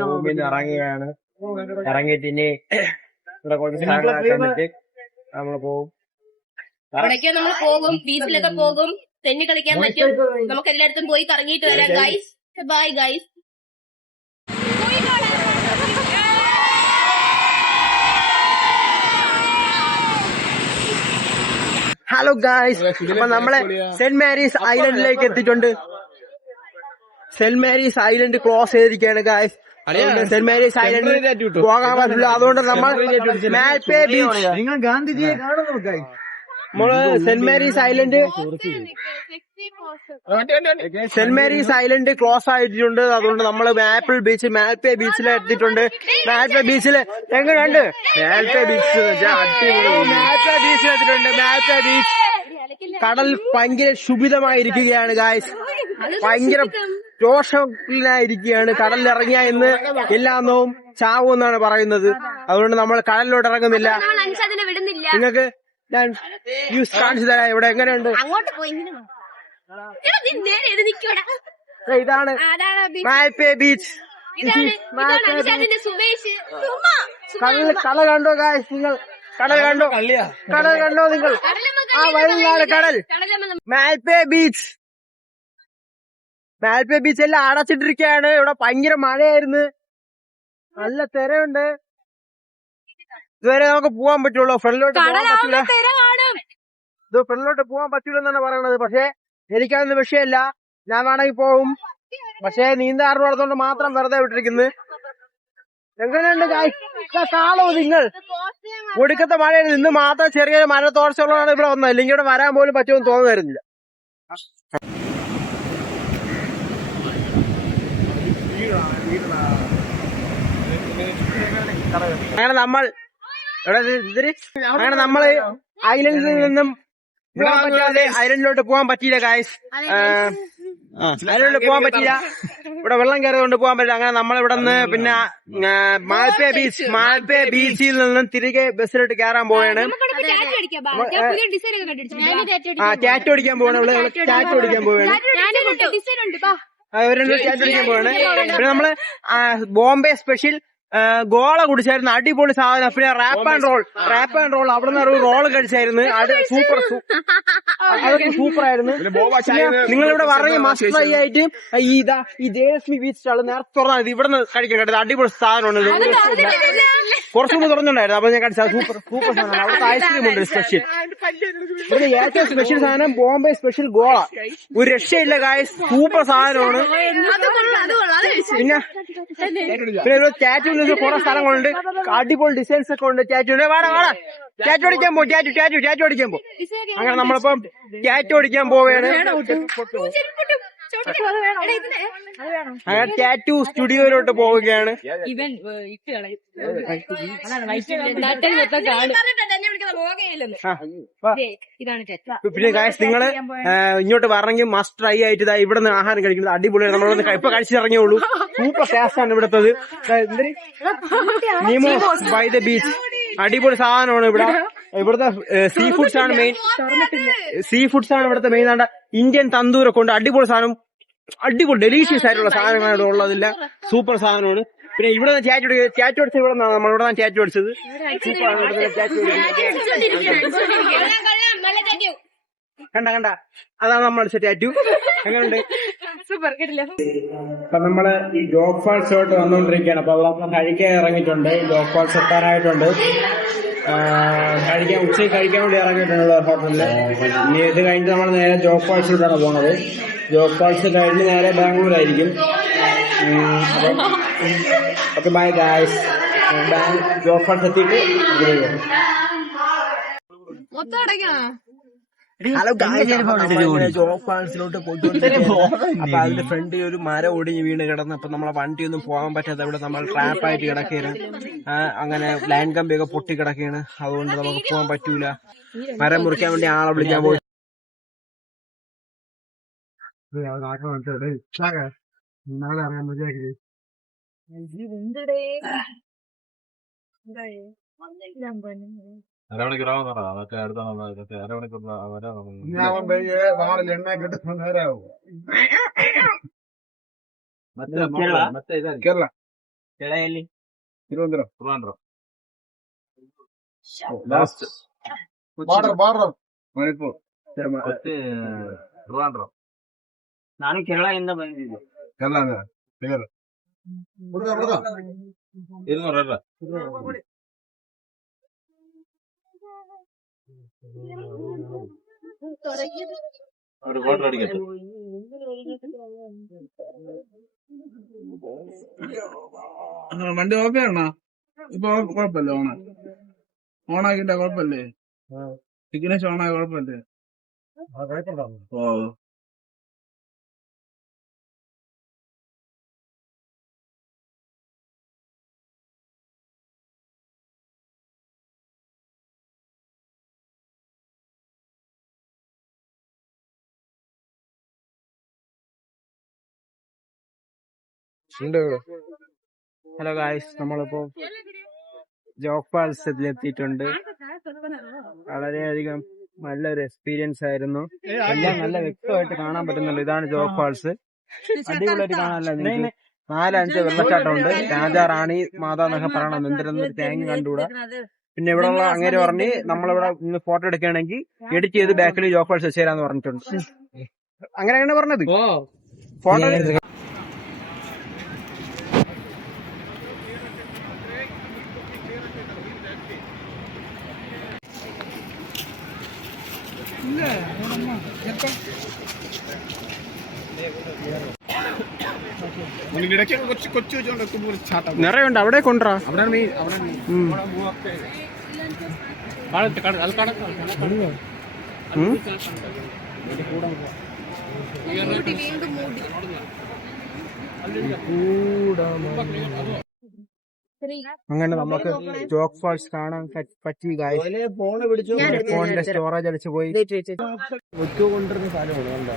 റൂമിൽ നിന്ന് ഇറങ്ങുകയാണ്. ഇറങ്ങിയിട്ട് ഇനി ഇവിടെ കുറച്ച് സാധനങ്ങളൊക്കെ കണ്ടിട്ട് നമ്മള് പോകും. അവിടേക്ക് നമ്മൾ പോകും, ബീച്ചിലൊക്കെ പോകും, തെന്നി കളിക്കാൻ പറ്റും. നമുക്ക് എല്ലായിടത്തും പോയി കറങ്ങിയിട്ട് വരാം guys. Bye guys. Hello guys, അപ്പൊ നമ്മളെ സെന്റ് മാരീസ് ഐലൻഡിലേക്ക് എത്തിയിട്ടുണ്ട്. സെന്റ് മാരീസ് ഐലൻഡ് ക്ലോസ് ചെയ്തിരിക്കുകയാണ് ഗായ്സ്. സെന്റ് മാരീസ് ഐലൻഡ് പോകാൻ പറ്റില്ല. അതുകൊണ്ട് നമ്മൾ മാൽപേ ബീച്ച്, നിങ്ങൾ ഗാന്ധിജിയെ കാണുന്നു ഗായ്സ്. നമ്മള് സെന്റ് മാരീസ് ഐലൻഡ് ക്ലോസ് ആയിട്ടുണ്ട്. അതുകൊണ്ട് നമ്മള് മാൽപേ ബീച്ചിൽ എത്തിയിട്ടുണ്ട്. മാൽപേ ബീച്ചില് എങ്ങനെയുണ്ട്? മാൽപേ ബീച്ചിൽ എത്തിയിട്ടുണ്ട്. മാൽപേ ബീച്ച് കടൽ ഭയങ്കര ശുഭിതമായിരിക്കുകയാണ് ഗായ്സ്. ഭയങ്കര രോഷത്തിലായിരിക്കുകയാണ്. കടലിലിറങ്ങിയ ഇന്ന് എല്ലാന്നവും ചാവും എന്നാണ് പറയുന്നത്. അതുകൊണ്ട് നമ്മൾ കടലിലോട്ട് ഇറങ്ങുന്നില്ല. നിങ്ങൾക്ക് ഞാൻ ന്യൂസ് കാണിച്ചു തരാം. ഇവിടെ എങ്ങനെയുണ്ട്? ഇതാണ് മാൽപേ ബീച്ച്. കടൽ കണ്ടോ ഗായ്സ്? നിങ്ങൾ കടൽ കണ്ടോ? നിങ്ങൾ ആ വലുതാണ് കടൽ. മാൽപേ ബീച്ച് എല്ലാം അടച്ചിട്ടിരിക്കുകയാണ്. ഇവിടെ ഭയങ്കര മഴയായിരുന്നു, നല്ല തിരയുണ്ട്. ഇതുവരെ നമുക്ക് പോകാൻ പറ്റുള്ളൂ, ഫ്രണ്ടിലോട്ട് പോകാൻ പറ്റില്ല. ഫ്രണ്ടിലോട്ട് പോകാൻ പറ്റൂലെന്നാണ് പറയണത്. പക്ഷെ എനിക്കതൊന്നും വിഷയമല്ല, ഞാൻ വേണമെങ്കിൽ പോകും. പക്ഷെ നീന്താറിന് വളർത്തുകൊണ്ട് മാത്രം വെറുതെ വിട്ടിരിക്കുന്നു. എങ്ങനെയുണ്ട് കാണോ നിങ്ങൾ? ഒടുക്കത്തെ മഴയാണ്. ഇന്ന് മാത്രം ചെറിയ മഴ തോർച്ചുള്ളതാണ് ഇവിടെ വന്നത്. അല്ലെങ്കിൽ ഇവിടെ വരാൻ പോലും പറ്റുമെന്ന് തോന്നുന്നില്ല. അങ്ങനെ നമ്മൾ ഐലൻഡിൽ നിന്നും പോകാൻ പറ്റാതെ ഐലൻഡിലോട്ട് പോകാൻ പറ്റിയില്ല ഗായ്സ്. ഐലൻഡിലോട്ട് പോകാൻ പറ്റില്ല, ഇവിടെ വെള്ളം കയറിയതുകൊണ്ട് പോകാൻ പറ്റില്ല. അങ്ങനെ നമ്മളിവിടെ നിന്ന് പിന്നെ മാൽപേ ബീച്ചിൽ നിന്നും തിരികെ ബസ്സിലോട്ട് കയറാൻ പോവുകയാണ്. ടാറ്റു അടിക്കാൻ പോവാണ്. ടാറ്റു അടിക്കാൻ പോവുകയാണ്. പിന്നെ നമ്മള് ബോംബെ സ്പെഷ്യൽ ഗോള കുടിച്ചായിരുന്നു, അടിപൊളി സാധനം. പിന്നെ റാപ്പ് ആൻഡ് റോൾ അവിടെ നിന്ന് ഒരു റോള് കഴിച്ചായിരുന്നു, അത് അതൊക്കെ സൂപ്പർ ആയിരുന്നു. നിങ്ങളിവിടെ പറഞ്ഞ മസ്റ്റ് ട്രൈ ആയിട്ട് ഈ ജയലക്ഷ്മി ബീച്ച് സ്റ്റാള് നേരത്തെ തുറന്നത് ഇവിടെ നിന്ന് കഴിക്കാൻ കേട്ടത് അടിപൊളി സാധനമാണ്. കുറച്ചുകൂടി തുറന്നുണ്ടായിരുന്നു, അപ്പൊ ഞാൻ കഴിച്ചത് സൂപ്പർ സാധനമാണ്. അവിടുത്തെ ഐസ്ക്രീം ഉണ്ട് സ്പെഷ്യൽ. ഇവിടെ ഏറ്റവും സ്പെഷ്യൽ സാധനം ബോംബെ സ്പെഷ്യൽ ഗോള, ഒരു രക്ഷയില്ല ഗായ്സ്, സൂപ്പർ സാധനമാണ്. പിന്നെ ഇവിടെ ടാറ്റു കുറെ സ്ഥലങ്ങളുണ്ട്, അടിപൊളി ഡിസൈൻസ് ഒക്കെ ഉണ്ട്. ടാറ്റു ടാറ്റു അടിക്കാൻ പോകും. ടാറ്റു അടിക്കാൻ പോകും. അങ്ങനെ നമ്മളിപ്പം ടാറ്റു അടിക്കാൻ പോവുകയാണ്. അങ്ങനെ ടാറ്റു സ്റ്റുഡിയോയിലോട്ട് പോവുകയാണ്. പിന്നെ ഗായ്സ്, നിങ്ങള് ഇങ്ങോട്ട് വരണമെങ്കിൽ മസ്റ്റ് ട്രൈ ആയിട്ട് ഇവിടെ നിന്ന് ആഹാരം കഴിക്കുന്നത് അടിപൊളിയാണ്. നമ്മളിവിടെ ഇപ്പൊ കഴിച്ചിറങ്ങിയുള്ളൂ. സൂപ്പർ ടേസ്റ്റ് ആണ് ഇവിടുത്തത്. നിമോസ് ബൈ ദ ബീച്ച്, അടിപൊളി സാധനമാണ്. ഇവിടുത്തെ സീ ഫുഡ്സ് ആണ് മെയിൻ. ഇവിടുത്തെ മെയിൻ ആണ്. ഇന്ത്യൻ തന്തൂരൊക്കെ ഉണ്ട്, അടിപൊളി സാധനം, അടിപൊളി ഡെലീഷ്യസ് ആയിട്ടുള്ള സാധനങ്ങളാണ് ഇവിടെ ഉള്ളതില്ല. സൂപ്പർ സാധനമാണ്. പിന്നെ ഇവിടെ ടാറ്റു അടിച്ചത് ഇവിടെ നിന്നാണ്, നമ്മളിവിടെ നിന്നാണ് ടാറ്റു അടിച്ചത്. കണ്ട അതാണ് നമ്മൾ അടിച്ച ടാറ്റു. എങ്ങനെയുണ്ട്? അപ്പൊ നമ്മള് ജോഗ് ഫാൾസിലോട്ട് വന്നോണ്ടിരിക്കുകയാണ്. അപ്പൊ അവിടെ കഴിക്കാൻ ഇറങ്ങിയിട്ടുണ്ട്. ജോഗ് ഫാൾസ് എത്താനായിട്ടുണ്ട്. ഉച്ചയ്ക്ക് കഴിക്കാൻ വേണ്ടി ഇറങ്ങിയിട്ടുണ്ട് ഹോട്ടലില്. ഇനി ഇത് കഴിഞ്ഞിട്ട് നമ്മൾ നേരെ ജോഗ് ഫാൾസിലോട്ടാണ് പോകുന്നത്. ജോഗ് ഫാൾസ് കഴിഞ്ഞ് നേരെ ബാംഗ്ലൂരായിരിക്കും. Okay, bye guys. Jog falls എത്തിയിട്ട് ഹലോ ജോഗ് ഫാൾസിലോട്ട് പോയിക്കൊണ്ടിരിക്കുകയാണ്. അപ്പൊ അതിന്റെ ഫ്രണ്ടിൽ ഒരു മരം ഒടിഞ്ഞ് വീണ് കിടന്ന് അപ്പൊ നമ്മളെ വണ്ടിയൊന്നും പോകാൻ പറ്റാതെ അവിടെ നമ്മൾ ട്രാപ്പായിട്ട് കിടക്കുകയാണ്. അങ്ങനെ ലൈൻ കമ്പിയൊക്കെ പൊട്ടി കിടക്കുകയാണ്. അതുകൊണ്ട് നമുക്ക് പോകാൻ പറ്റൂല. മരം മുറിക്കാൻ വേണ്ടി ആളെ വിളിക്കാൻ പോയി. അരമണിക്കൂറാവുന്ന അതൊക്കെ അടുത്ത അരമണിക്കൂർ എണ്ണ കിട്ടുന്ന നേരാവും. ಮತ್ತೆ ಇದಾರೆ കേരള കേരളയിൽ തിരുവനന്തപുരം ಟ್ರಿವಾಂಡ್ರಮ್ ലാസ്റ്റ് ಬಾರ್ಡರ್ ಮಣಿಪುರ್ ಮತ್ತೆ ಟ್ರಿವಾಂಡ್ರಮ್ ನಾನು ಕೇರಳದಿಂದ ಬಂದಿದ್ದೆ. ಎಲ್ಲ ಕ್ಲಿಯರ್ ഇരുന്നൂറല്ല ഒരു ഫോട്ടോ അടിക്കട്ടെ വണ്ടി ഓക്കെ ആണോ ഇപ്പൊ കുഴപ്പമില്ലേ ഓണാക്കിട്ട കുഴപ്പമില്ലേ വിഘ്നേഷ് ഓണായ കുഴപ്പമില്ലേ ഓ ഹലോ ഗായ്സ്, നമ്മളിപ്പോ ജോഗ് ഫാൾസിൽ എത്തിയിട്ടുണ്ട്. വളരെയധികം നല്ലൊരു എക്സ്പീരിയൻസ് ആയിരുന്നു. എല്ലാം നല്ല വ്യക്തമായിട്ട് കാണാൻ പറ്റുന്നുണ്ട്. ഇതാണ് ജോഗ് ഫാൾസ്. അടിപൊളിയായിട്ട് കാണാനല്ല, നിങ്ങൾക്ക് 4-5 വെള്ളച്ചാട്ടം ഉണ്ട്. രാജാ റാണി മാതാ എന്നൊക്കെ പറയണം. എന്തിനൊരു ടാങ്ക് കണ്ടുകൂടാ. പിന്നെ ഇവിടെ ഉള്ള അങ്ങനെ പറഞ്ഞ് നമ്മളിവിടെ ഇന്ന് ഫോട്ടോ എടുക്കുകയാണെങ്കിൽ എഡിറ്റ് ചെയ്ത് ബാക്കിൽ ജോഗ് ഫാൾസ് വെച്ചുതരാന്ന് പറഞ്ഞിട്ടുണ്ട്. അങ്ങനെയാണ് പറഞ്ഞത്. ഫോട്ടോ നിറയുണ്ട്, അവിടെ കൊണ്ടുവരാ. അങ്ങനെ നമുക്ക് ജോഗ് ഫാൾസ് കാണാൻ പറ്റി. ഫോണിന്റെ സ്റ്റോറേജ് അടിച്ചു പോയി. മുറ്റു കൊണ്ടിരുന്ന സ്ഥലമാണ്. എന്താ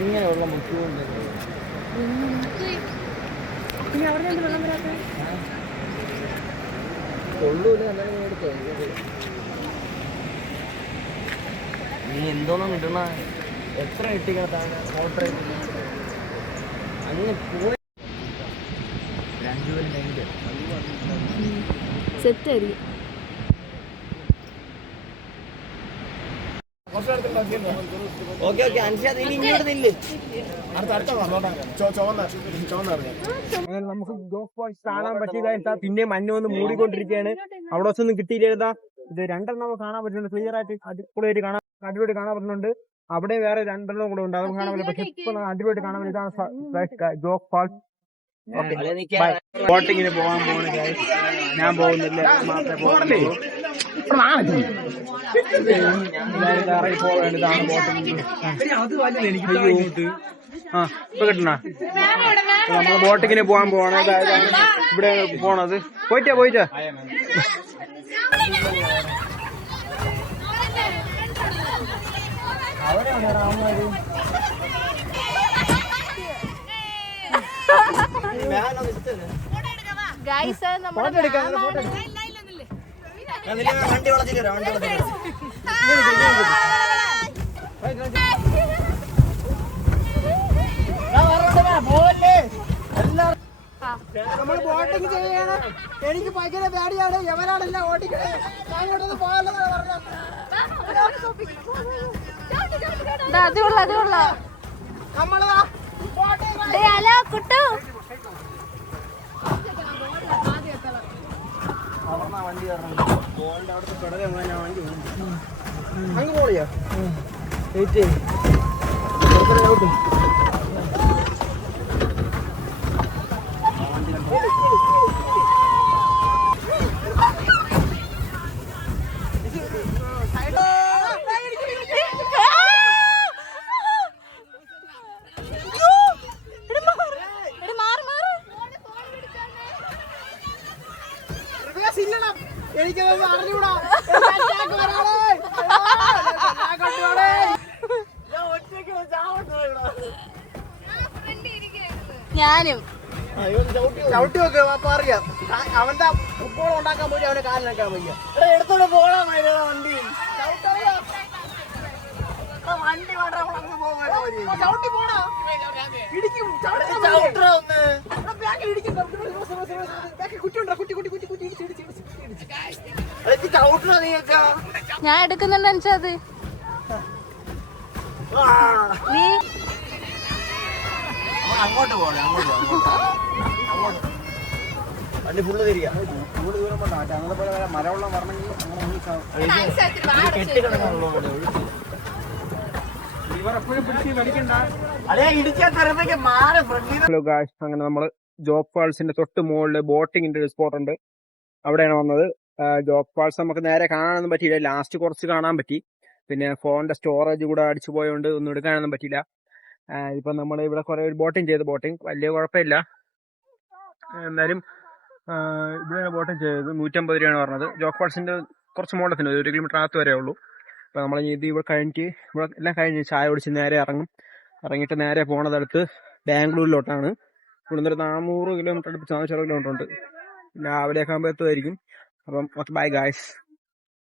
ഇങ്ങനെയുള്ള മുറ്റു കൊണ്ടിരുന്നത്. നീ എന്തോന്നും ഇടണ, എത്ര ഇട്ടിക്കണത്താണ് ഓർഡർ അങ്ങനെ പോയി. സെറ്റായിരിക്കും. ഓക്കെ അനുഷാദ് ഇനി ഇങ്ങോട്ട് നില്ല്. അങ്ങനെ നമുക്ക് ജോഗ് ഫാൾസ് കാണാൻ പറ്റിയതായിട്ടാ. പിന്നെ മഞ്ഞ് വന്ന് മൂടിക്കൊണ്ടിരിക്കുകയാണ്. അവിടെ വെച്ചൊന്നും കിട്ടിയില്ല. ഇത് 2 നമുക്ക് കാണാൻ പറ്റുന്നുണ്ട്. ക്ലിയർ ആയിട്ട് അടിപൊളിയായിട്ട് അടിപൊളി കാണാൻ പറ്റുന്നുണ്ട്. അവിടെ വേറെ 2 കൂടെ ഉണ്ട്, അതും കാണാൻ പറ്റില്ല. പക്ഷെ ഇപ്പൊ അടിപൊളിയായിട്ട് കാണാൻ പറ്റും. ഇതാണ് ജോഗ് ഫാൾസ്. ബോട്ടിങ്ങിന് പോകാൻ പോകുന്നത്. ഞാൻ പോകുന്നില്ല, മാത്രമേ പോകുന്നുള്ളൂ. ഇതാണ് ബോട്ടിങ്. ആ ഇപ്പൊ കിട്ടണ നമ്മള് ബോട്ടിങ്ങിന് പോകാൻ പോവാണ്. ഇവിടെ പോണത്. പോയിട്ടാ വണ്ടി വളച്ചിട്ട് നമ്മൾ ബോട്ടിങ് ചെയ്യണം. എനിക്ക് ഭയങ്കര പേടിയാണ്. എവരാണെല്ലാം ഓടിക്കണേ. അങ്ങോട്ടൊന്ന് പോകാനുള്ളത് നമ്മളതാ വണ്ടി ബോളിന്റെ അവിടുത്തെ പെടല വണ്ടി അങ്ങ് പോളിയോ വെയിറ്റ് ചെയ്യും. എനിക്കത് അറിഞ്ഞൂടാ. ഞാനും ചവിട്ടി വെക്കുക. അപ്പൊ അറിയാം അവന്റെ ഫുട്ബോൾ ഉണ്ടാക്കാൻ പോയി അവന്റെ കാലിനൊക്കാൻ വയ്യ. എടുത്തോണ്ട് പോകാൻ വണ്ടി വണ്ടി ചവിട്ടി പോണോ ഇടിക്കും. ഞാൻ എടുക്കുന്നുണ്ടെന്ന് അത് നീ അങ്ങോട്ട് പോകണം വണ്ടി ഫുള്ള് തിരിക ഫുള്ള് ദൂരം പോണ്ട അങ്ങനെ പോലെ മരവെള്ളം വരണമെങ്കിൽ ഹലോ ഗായ്സ്, അങ്ങനെ നമ്മള് ജോഗ് ഫാൾസിന്റെ തൊട്ട് മുകളില് ബോട്ടിങ്ങിന്റെ ഒരു സ്പോട്ട് ഉണ്ട്, അവിടെയാണ് വന്നത്. ജോഗ് ഫാൾസ് നമുക്ക് നേരെ കാണാനൊന്നും പറ്റിയില്ല, ലാസ്റ്റ് കുറച്ച് കാണാൻ പറ്റി. പിന്നെ ഫോണിന്റെ സ്റ്റോറേജ് കൂടെ അടിച്ചു പോയോണ്ട് ഒന്നും എടുക്കാനൊന്നും പറ്റില്ല. ഇപ്പൊ നമ്മൾ ഇവിടെ കുറെ ബോട്ടിങ് ചെയ്ത്, ബോട്ടിങ് വലിയ കുഴപ്പമില്ല. എന്നാലും ഇവിടെയാണ് ബോട്ടിങ് ചെയ്തത്. 150 രൂപയാണ് പറഞ്ഞത്. ജോഗ് ഫാൾസിന്റെ കുറച്ച് മുകളിലത്തിന് 1 കിലോമീറ്റർ അകത്ത് വരെ ഉള്ളൂ. അപ്പൊ നമ്മൾ ഇത് ഇവിടെ കഴിഞ്ഞിട്ട് ഇവിടെ എല്ലാം കഴിഞ്ഞ് ചായ കുടിച്ച് നേരെ ഇറങ്ങിയിട്ട് നേരെ പോണതടുത്ത് ബാംഗ്ലൂരിലോട്ടാണ്. ഇവിടുന്ന് ഒരു 400 കിലോമീറ്റർ അടുത്ത് 400 കിലോമീറ്റർ ഉണ്ട്. രാവിലെയൊക്കെ ആകുമ്പോൾ എത്തുമായിരിക്കും. അപ്പം ഓക്കെ, ബൈ ഗായ്സ്.